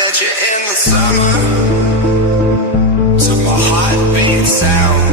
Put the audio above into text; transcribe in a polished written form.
met you in the summer. Took my heartbeat sound.